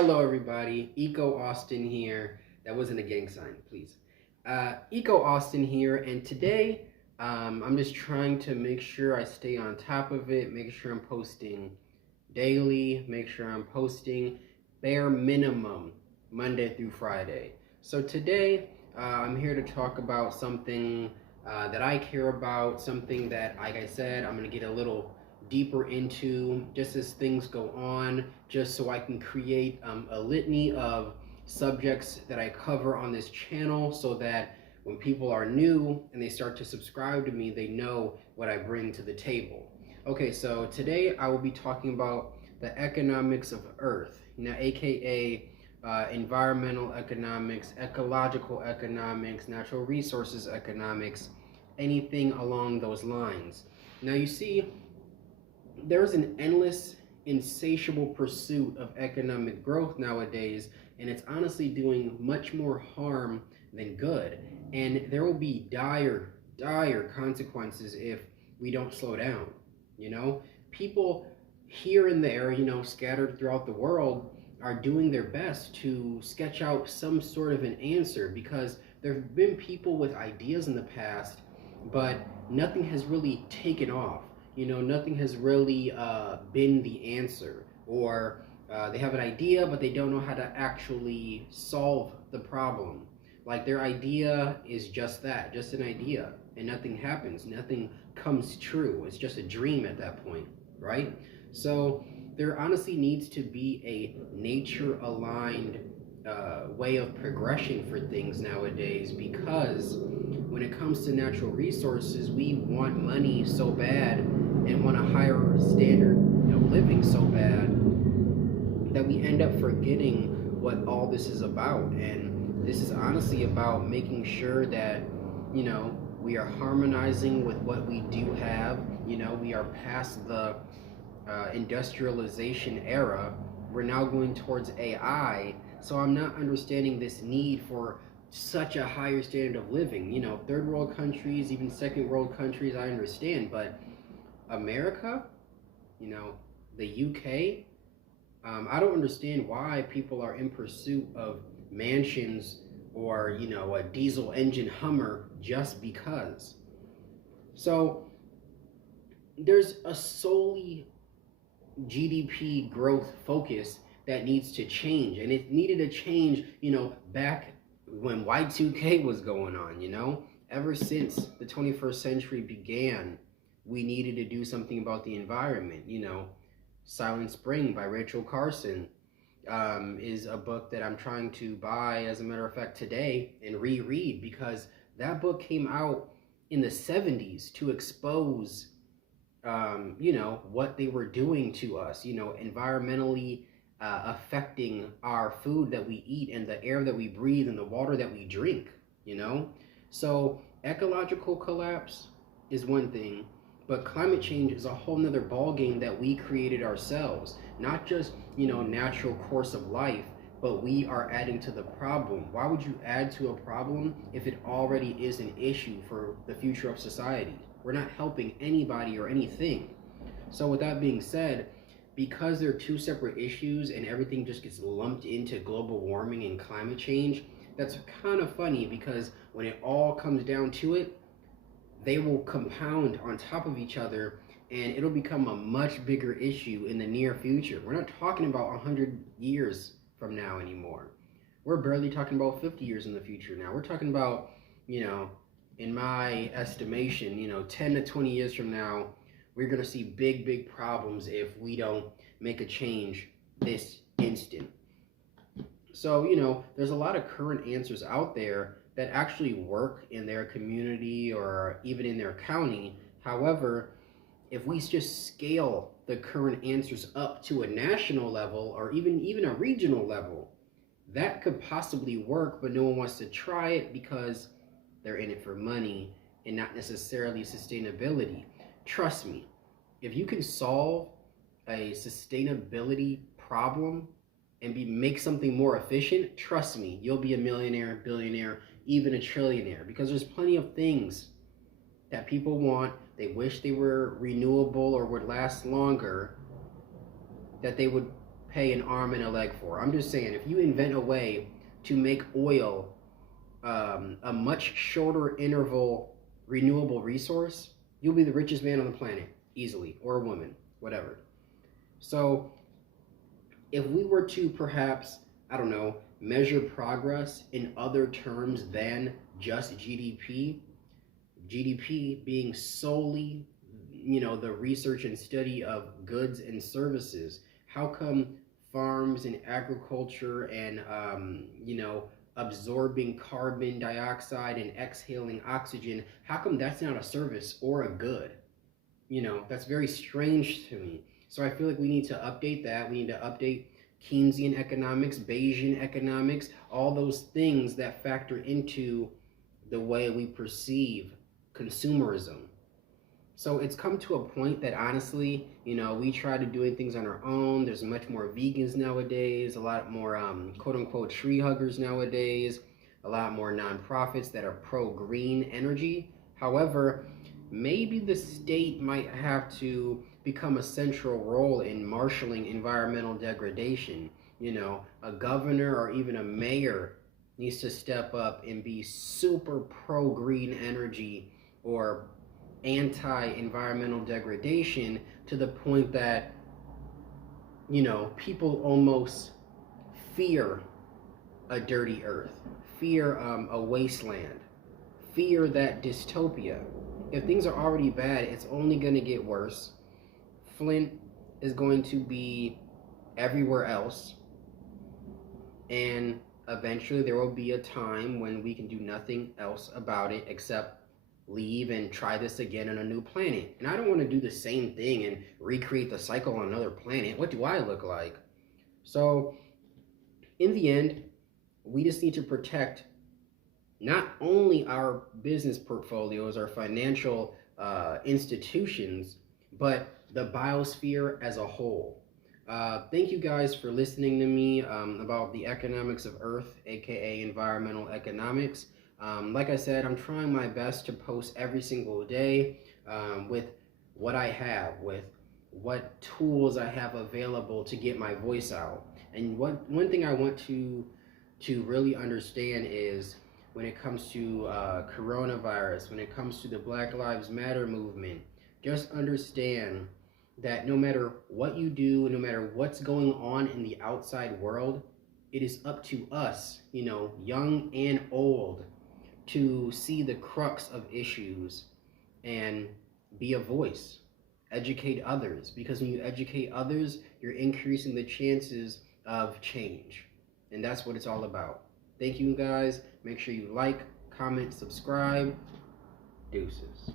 Hello, everybody. Eco Austin here. That wasn't a gang sign, please. Eco Austin here, and today I'm just trying to make sure I stay on top of it, make sure I'm posting daily, make sure I'm posting bare minimum Monday through Friday. So today I'm here to talk about something that I care about, something that, like I said, I'm going to get a little deeper into just as things go on, just so I can create a litany of subjects that I cover on this channel so that when people are new and they start to subscribe to me, they know what I bring to the table. Okay, so today I will be talking about the economics of Earth, aka environmental economics, ecological economics, natural resources economics, anything along those lines. Now you see, there's an endless, insatiable pursuit of economic growth nowadays, and it's honestly doing much more harm than good. And there will be dire consequences if we don't slow down. People here and there, scattered throughout the world, are doing their best to sketch out some sort of an answer because there have been people with ideas in the past, but nothing has really taken off. Nothing has really been the answer, or they have an idea but they don't know how to actually solve the problem. Like, their idea is just that, just an idea, and nothing happens, nothing comes true. It's just a dream at that point, right? So there honestly needs to be a nature aligned way of progression for things nowadays, because when it comes to natural resources, we want money so bad and want a higher standard of living so bad that we end up forgetting what all this is about. And this is honestly about making sure that, we are harmonizing with what we do have. We are past the industrialization era. We're now going towards AI. So I'm not understanding this need for such a higher standard of living. Third world countries, even second world countries, I understand, but America, the UK, I don't understand why people are in pursuit of mansions or, a diesel engine Hummer just because. So there's a solely GDP growth focus that needs to change, and it needed to change, back when Y2K was going on. Ever since the 21st century began, we needed to do something about the environment. Silent Spring by Rachel Carson is a book that I'm trying to buy, as a matter of fact, today and reread, because that book came out in the 70s to expose what they were doing to us, environmentally affecting our food that we eat and the air that we breathe and the water that we drink. So ecological collapse is one thing, but climate change is a whole nother ballgame that we created ourselves. Not just, natural course of life, but we are adding to the problem. Why would you add to a problem if it already is an issue for the future of society? We're not helping anybody or anything. So with that being said, because they're two separate issues and everything just gets lumped into global warming and climate change, that's kind of funny, because when it all comes down to it, they will compound on top of each other, and it'll become a much bigger issue in the near future. We're not talking about 100 years from now anymore. We're barely talking about 50 years in the future now. We're talking about, in my estimation, 10 to 20 years from now, we're going to see big problems if we don't make a change this instant. So, there's a lot of current answers out there that actually work in their community or even in their county. However, if we just scale the current answers up to a national level or even a regional level, that could possibly work, but no one wants to try it because they're in it for money and not necessarily sustainability. Trust me, if you can solve a sustainability problem and make something more efficient, trust me, you'll be a millionaire, billionaire, even a trillionaire, because there's plenty of things that people want. They wish they were renewable or would last longer, that they would pay an arm and a leg for. I'm just saying, if you invent a way to make oil a much shorter interval renewable resource, you'll be the richest man on the planet easily, or a woman, whatever. So if we were to perhaps, I don't know, measure progress in other terms than just GDP being solely, the research and study of goods and services, how come farms and agriculture and, absorbing carbon dioxide and exhaling oxygen, how come that's not a service or a good? That's very strange to me. So I feel like we need to update that. We need to update Keynesian economics, Bayesian economics, all those things that factor into the way we perceive consumerism. So it's come to a point that honestly, we try to doing things on our own. There's much more vegans nowadays, a lot more quote unquote tree huggers nowadays, a lot more nonprofits that are pro green energy. However, maybe the state might have to become a central role in marshaling environmental degradation. A governor or even a mayor needs to step up and be super pro green energy or anti-environmental degradation, to the point that people almost fear a dirty earth, fear a wasteland, fear that dystopia. If things are already bad, it's only going to get worse. Flint is going to be everywhere else, and eventually there will be a time when we can do nothing else about it except leave and try this again on a new planet. And I don't want to do the same thing and recreate the cycle on another planet. What do I look like? So in the end, we just need to protect not only our business portfolios, our financial institutions, but the biosphere as a whole. Thank you guys for listening to me about the economics of Earth, aka environmental economics. Like I said, I'm trying my best to post every single day with what I have, with what tools I have available to get my voice out. And one thing I want to really understand is, when it comes to coronavirus, when it comes to the Black Lives Matter movement, just understand that no matter what you do, no matter what's going on in the outside world, it is up to us, young and old, to see the crux of issues and be a voice. Educate others, because when you educate others, you're increasing the chances of change. And that's what it's all about. Thank you guys. Make sure you like, comment, subscribe. Deuces.